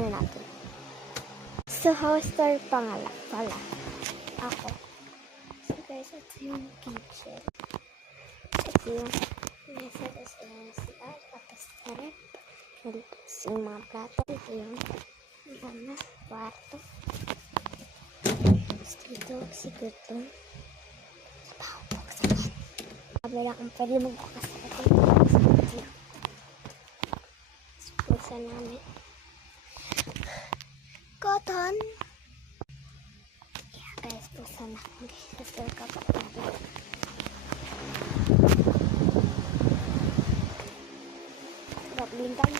muna natin. So, house tour pala. Ako. So, guys, ito yung kitchen. Ito yung mesa. Tapos, yung CR. Tapos, rep. Tapos, yung mga plato. Ito yung kwarto. Tapos, dito, siguro ito. Sa bawang sakit. Sabi lang ang pwede magbukas sa atin. Pusa namin. Cotton! Yeah, guys, pusa namin. Guys, let's go kapag natin. Bablin tayo.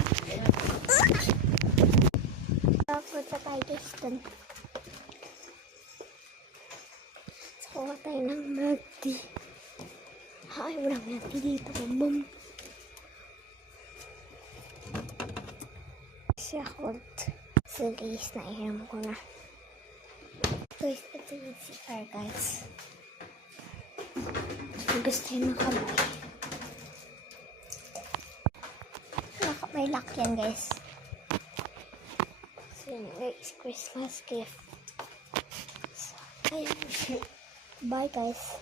Tapos sa tayo guys dun. So, kuha tayo ng milk tea. Ay, walang milk tea dito, mom. Siya hold. So guys, naihiram ko na. Guys, ito yung CR guys. Gusto yung nakabay. Nakabay lock yan guys. So yun guys, Christmas gift. So, ayan. Bye guys.